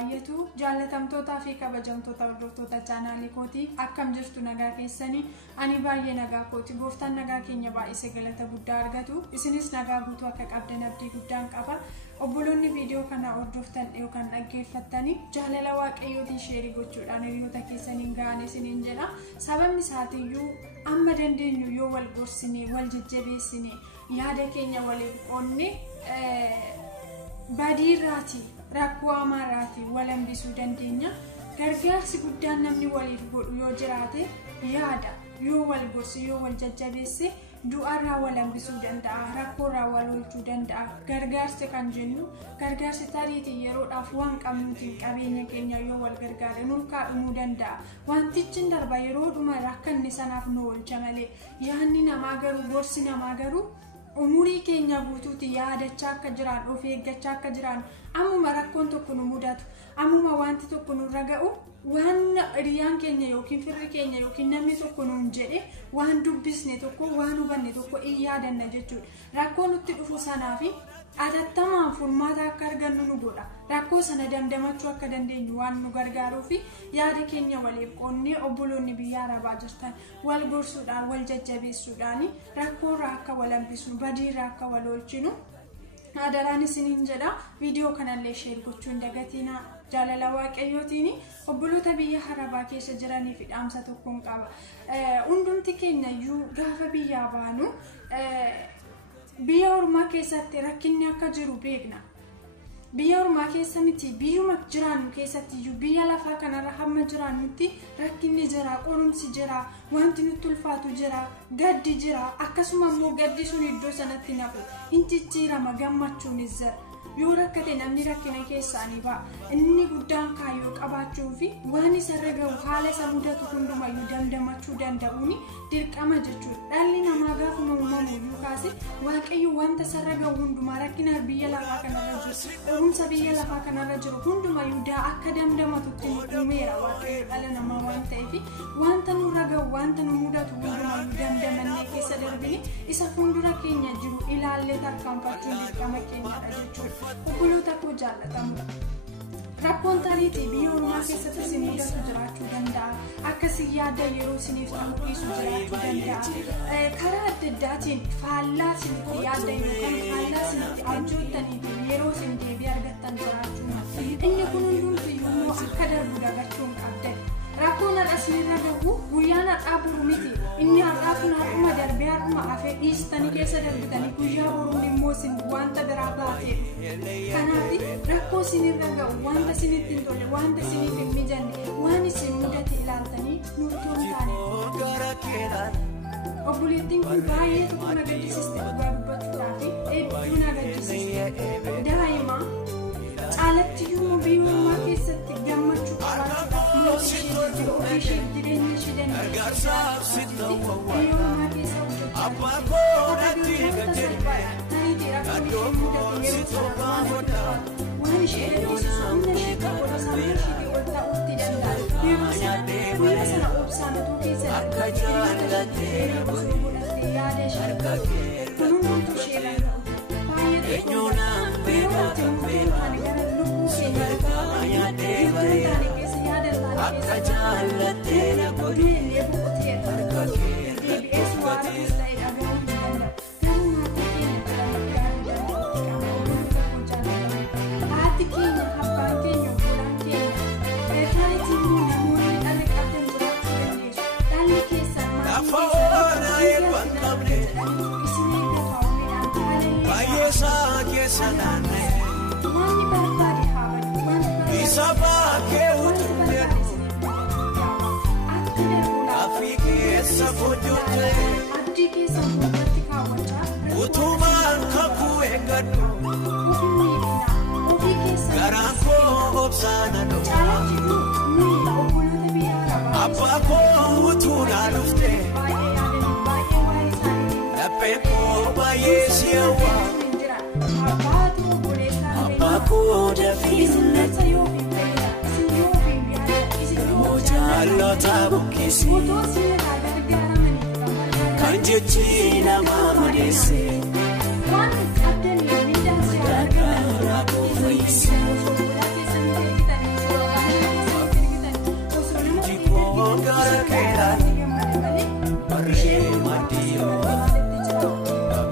baay'atu jaalatamtootaa fi kabajamtoota hordoftoota chaanaalii kootii akkam jirtu nagaa keessanii ani baay'ee nagaa kooti gooftaan nagaa keenya baay'ee galata guddaa argatu isinis nagaa guutuu akka qabdan abdii guddaan qaba obboloonni viidiyoo kana hordoftan yookaan dhaggeeffattanii jaalala waaqayyootiin sheerii gochuudhaan hiriyoota keessaniin ga'an isiniin jedha sababni isaatiiyyuu amma dandeenyu yoo wal gorsinee wal jajjabeessinee yaada keenya waliif qoonnee badiirraati rakkoo amaaraati wal hambisuu dandeenya gargaarsi guddaan namni waliif godhu yoo jiraate yaada yoo wal gorsi yoo wal jajjabeesse du'arraa wal hambisuu danda'a rakkoorraa wal oolchuu danda'a gargaarsi kan jennu gargaarsi tariitii yeroodhaaf waan qabnuutiin qabeenya keenya yoo wal gargaare nurkaa dhumuu danda'a wantichi darba yeroodhuma rakkanni sanaaf nu oolcha malee yaadni namaa garuu gorsi namaa garuu umurii keenya guutuuti yaadachaa akka jiraan of eeggachaa akka jiraan ammuma rakkoon tokko nu mudatu ammuma wanti tokko nurra ga'u waan riyaan keenya yookiin firri keenya yookiin namni tokko nuun jedhe waan dubbisne tokko waan hubanne tokko yaadanna jechuudha rakkoo nutti dhufu sanaafi atattamaan furmaata akka argannu nu godha rakkoo sana damdamachuu akka dandeenyu waan nu gargaaruufi yaada keenya waliif qoonnee obboloonni biyya arabaa jirtan wal gorsuudhaan wal jajjabeessuudhaan rakkoorraa akka wal hambisnu badiirraa akka wal oolchinu adaraan isiniin jedha viidiyoo kanallee sheer gochuu hin dagatinaa jaalala waaqayyootiin obboloota biyya arabaa keessa jiraniif dhaamsa tokkoon qaba hundumti keenya iyyuu gaafa biyyaa baanu biyya ormaa keessatti rakkinni akka jiru beekna biyya ormaa keessa miti biyyuma jiraannu keessatti iyyuu biyya lafaa kanarra hamma jiraannutti rakkinni jira qorumsi jira wanti nutti ulfaatu jira gaddi jira akkasuma immoo gaddi sun iddoo sanatti nafu hin jijjiirama gammachuunis jira yoo rakkate namni rakkina keessaanii ba'a inni guddaan kaayyoo qabaachuu fi waan isarra ga'u haala isa mudatu hundumayyuu damdamachuu danda'uuni dirqama jechuudha dhalli namaa gaafuma uumamu iyyuu kaase waaqayyo wanta isarra ga'u hundumaa rakkina biyya lafaa kanarra jiru qorumsa biyya lafaa kanarra jiru hundumayyuu daa akka damdamatutti nu uumeera waaqayyo dhala namaa waan ta'eef wanta nurra ga'u wanta nu mudatu hundumayyuu damdamannee keessa darbine isa fuuldura keenya jiru ilaallee tarkaanfachuun dirqama keenyadha jechuudha obboloota koo jaallatamu rakkoon tariitii biyya ormaa keessatti isin mudatu jiraachuu danda'a akkasii yaada yeroo isiniif ta'uu dhiisu jiraachuu danda'a karaa adda addaatiin faallaa isinitti yaada yookaan faallaa isinitti abjoottanii fi yeroo isin deebii argattan jiraachuu mala inni kun hundumti yommuu akka darbu dagachuun qabdan rakkoon har'a isinirra gahu guyyaan har'aa buru miti inni har'aa kun har'uma darbee har'uma hafee dhiistanii keessa darbitanii guyyaa boruun immoo isin wanta biraa baatee kanaaf rakkoo isinirra gahu wanta isinitti hin tolle wanta isiniif hin mijanne waan isin mudate ilaaltanii murtoo hin taane obboleettiin kun baay'ee tokko na gaddisiiste dhugaa dubbachuudhaaf hedduu na gaddisiiste daa'ima caalatti yoo biyya ormaa keessatti gammachuu qabaachuudhaaf ishee jireenya ishee dandeessu biyya ormaa keessa waan ishee dandeessu humna ishee qabu sammuu ishee ol ta'uutti danda'a guyyaa sana obsaan utuu keessa darbee yaada ishee kun hundumtuu ishee danda'u baay'ee tokko yeroo wanti hundumtuu taane gara lubbuu keenya lubbuu taane keessa yaada taane keessa godhuu illee boqoteera deebi'ees waaruus ta'e dhaga'uu danda'a garuu maatii keenya barbaaduu danda'utti qaba obboloota koo jaallatanii haati keenya abbaan keenya obbolaan keenya taayitii immoo namoonni dhalli qabdan jiraachuu dandeessu dhalli keessan maatii keessan isin eeggatu Bayesa kesanane wanni barbaade haawani wanti isaba ke utume afiki safojote abdi keessa fuulatti kaawwachaa utuman kaku engadu ofii keessa garanko obsana do caalatti nuyi obboloota biyya arabaa abako utuna lufte baay'ee yaadanii baay'ee waa'ee isaanii epeko bayesiawa abbaatu obboleessaa abako defina yoo fi fayyada isin yoo fi yaada isin yoo Allah tabukisi otoo isinirraa gargaaramanii kanjechi nama madese waan qabdanii miidhansee argaman Rakkoo fayyisi keessatti gara keeraa barree madiyoo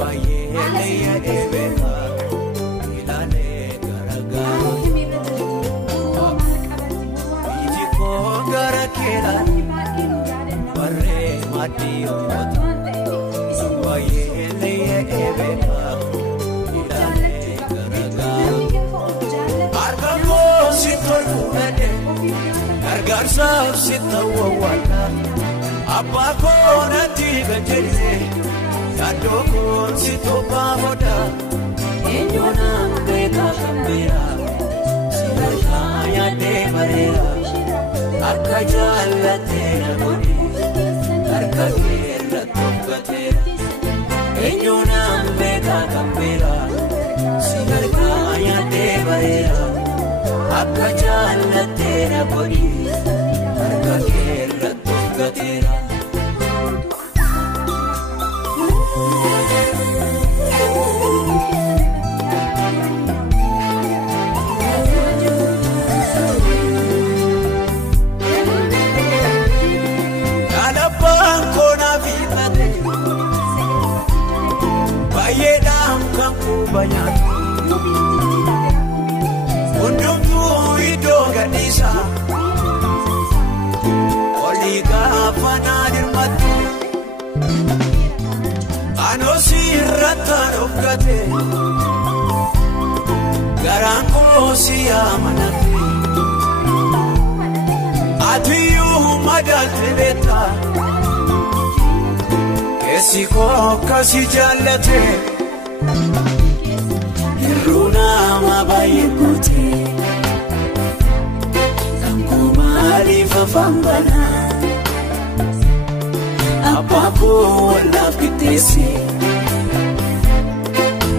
baay'ee leeyya eebeekaa ilaalee garaagaraa iji koo gara keeraa barree madiyoo baay'ee leeyya eebeekaa ilaalee garaagaraa harka koo si tolfudhadhe gargaarsaaf si ta'uwwaadha abbaa koo natti gajeellee yaadoo koo si to'aafadha eenyuunaan beekaa kan beeraa si harkaa yaadee bareera akka jaallatee namoonni harka keerra tolfateera eenyuunaan beekaa kan beeraa si harkaa yaadee bareera akka jaallatee namoonni harka keerra tolfateera. Kalabbaan koonaa fiixate baay'eedhaan kan kuuba nyaatu hundumtuu iddoo gadhiisaa olii gaafa naa dirmatti anoosi irrattaan of gate garaan koo si amanate atiyyuu madaalte beektaa keessi koo akkasi jaallate hir'uu nama baay'ee goote kan koo maaliif afaan banaa abbaa koo waldaaf qixxeesse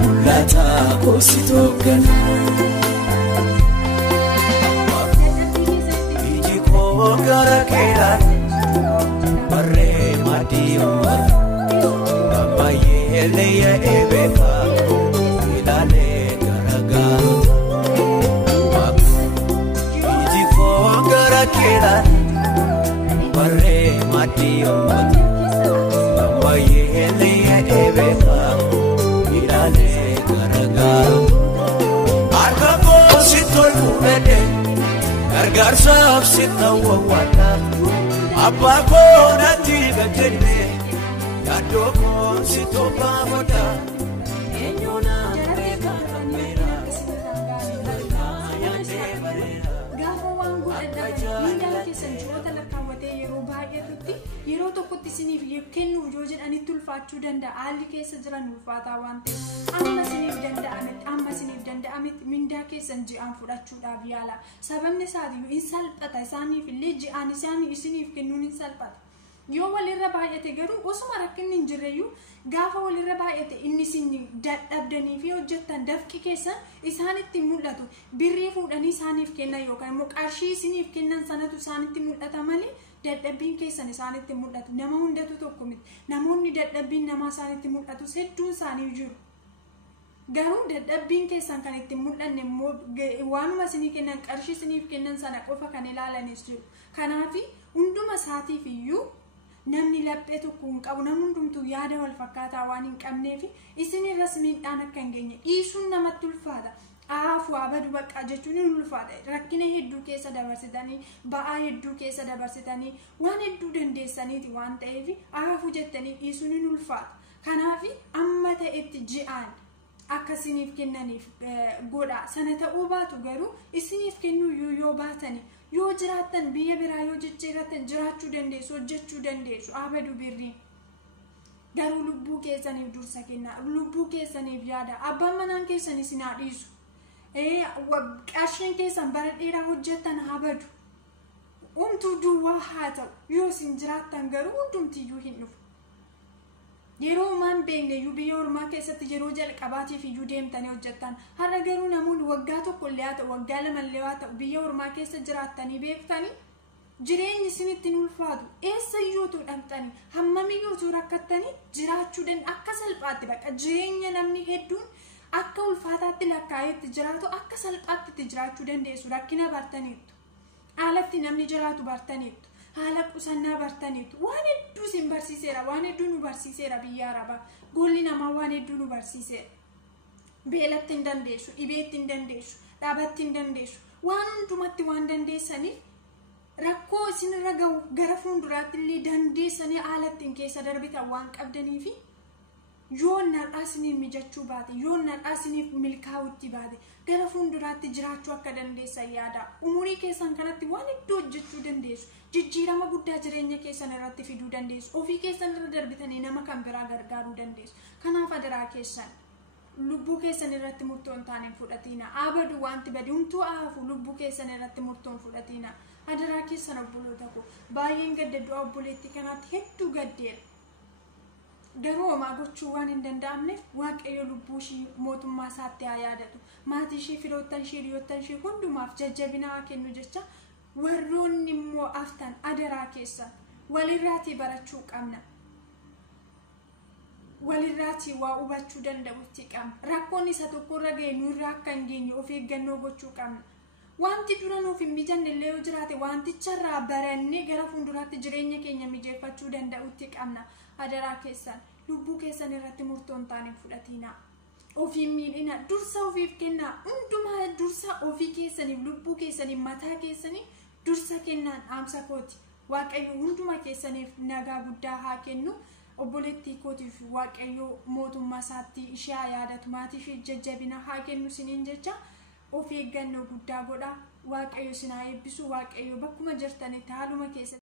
mul'ata koo si toogganaa iji koo gara keeraa barree madiyoo baay'ee leeyya eebeekaa ilaalee garaagaraa iji koo gara keeraa barree madiyoo baay'ee leeyya eebeekaa ilaalee garaagaraa harka koo si tolfudhadhe gargaarsaaf si ta'uwwaadha abbaa koo natti gajeellee yaadoo koo si to'aafadha eenyuunaan beekaa kan beeraa harkaa yaadee bareera. Gaafa waan godhadhaa miidhaan keessan jiroota lakkaawwatee yeroo baay'atutti yeroo tokkotti isiniif kennuuf yoo jedhanitti ulfaachuu danda'a haalli keessa jiran ulfaataa waan ta'eef amma isiniif danda'ametti mindaa keessan ji'aan fudhachuudhaaf yaala sababni isaatiyyuu in salphata isaaniif illee ji'aan isaanii isiniif kennuun in salphata yoo walirra baay'ate garuu osuma rakkinni hin jirreyyuu gaafa walirra baay'ate inni isin dadhabdanii fi hojjettan dafqi keessan isaanitti mul'atu birrii fuudhanii isaaniif kennan yookaan immoo qarshii isiniif kennan sanatu isaanitti mul'ata malee dadhabbiin keessan isaanitti mul'atu nama hundatu tokko miti namoonni dadhabbiin namaa isaanitti mul'atu hedduun isaanii jiru garuu dadhabbiin keessan kan itti mul'anne immoo waanuma isinii kennan qarshii isiniif kennan sana qofa kan ilaalanis jiru kanaaf hunduma isaatiif iyyuu namni laphee tokko hin qabu namni hundumtuu yaada wal fakkaataa waan hin qabneef isinirras miidhaan akka hin geenye dhiisuun namatti ulfaata aafuu abadu bakka jechuun hin ulfaata rakkina hedduu keessa dabarsitanii ba'aa hedduu keessa dabarsitanii waan hedduu dandeessaniiti waan ta'eef aafuu jettanii dhiisuun hin ulfaata kanaaf amma ta'etti ji'aan akka isiniif kennaniif godha sana ta'uu baatu garuu isiniif kennuu yoo baatanii yoo jiraattan biyya biraa yoo jijjiiratan jiraachuu dandeessu hojjechuu dandeessu abadu birrii garuu lubbuu keessaniif dursa kennaa lubbuu keessaniif yaada abbaan manaan keessan isin haa dhiisu qarshiin keessan bara dheeraa hojjettan abadu umtuu duwwaa haa ta'u yoo isin jiraattan garuu hundumtiyyuu hin dhufu yeroo maan beekne biyya ormaa keessatti yeroo jalqabaatiif iyyuu deemtanii hojjettan har'a garuu namoonni waggaa tokko illee haa ta'u waggaa lama illee haa ta'u biyya ormaa keessa jiraattanii beektanii jireenyi isinitti ulfaatu eessayyootu dhamtanii hammamiyyootu rakkattanii jiraachuu akka salphaatti bakka jireenya namni hedduun akka ulfaataatti lakkaa'etti jiraatu akka salphaatti jiraachuu dandeessu rakkina bartaniittu haalatti namni jiraatu bartaniittu haala qusannaa bartaniitu waan hedduu isin barsiiseera, waan hedduu nu barsiiseera biyya Arabaa. Golli namaa waan hedduu nu barsiiseera. Beelatti hin dandeessu, dhibeetti hin dandeessu, dhaabatti hin dandeessu. Waan hundumatti waan dandeessaniif rakkoo isinirra ga'u gara fuulduraatti illee dandeessanii haala ittiin keessa darbitan waan qabdaniifi yoo har'aa isiniif mijachuu baate, yoo har'aa isiniif milkaa'utti baate gara fuulduraatti jiraachuu akka dandeessan yaada. Umurii keessan kanatti waan hedduu hojjechuu dandeessu. Jijjiirama guddaa jireenya keessan irratti fiduu dandeessu. Ofii keessan irra darbitanii nama kan biraa gargaaruu dandeessu. Kanaaf adaraa keessan lubbuu keessan irratti murtoo hin taane fudhatina. Abadu wanti badi humtuu aafu lubbuu keessan irratti murtoo hin fudhatina. Adaraa keessan obboloota koo baay'een gaddaduu obboleetti kanaatti hedduu gaddeera. Garuu homaa gochuu waan hin danda'amneef Waaqayyo lubbuu ishii mootummaa isaatti haa yaadatu. Maatii ishii, firoottan ishii, hiriyoottan ishii hundumaaf jajabina haa kennu jecha warroonni immoo aftan adaraa keessan walirraatii barachuu qabna. Walirraatii waa hubachuu danda'utti qabna. Rakkoon isa tokkorra ga'e nurraa akka hin geenye of eeggannoo gochuu qabna. Wanti dura nuuf hin mijanne illee yoo jiraate wanticharraa barannee gara fuulduraatti jireenya keenya mijeeffachuu danda'utti qabna. Adaraa keessan lubbuu keessan irratti murtoo hin taane fudhatina. Ofiin miidhina dursa ofiif kennaa. Hundumaa dursa ofii keessaniif, lubbuu keessaniif, mataa keessaniif dursa kennaan dhaamsa kooti. Waaqayyo hunduma keessaniif nagaa guddaa haa kennu. Obboleettii kootiif Waaqayyo mootummaa isaatti ishee haa yaadatu. Maatii ishee jajabina haa kennu isiniin jecha of eeggannoo guddaa godha. Waaqayyo isin haa eebbisu. Waaqayyo bakkuma jirtanitti haaluma keessatti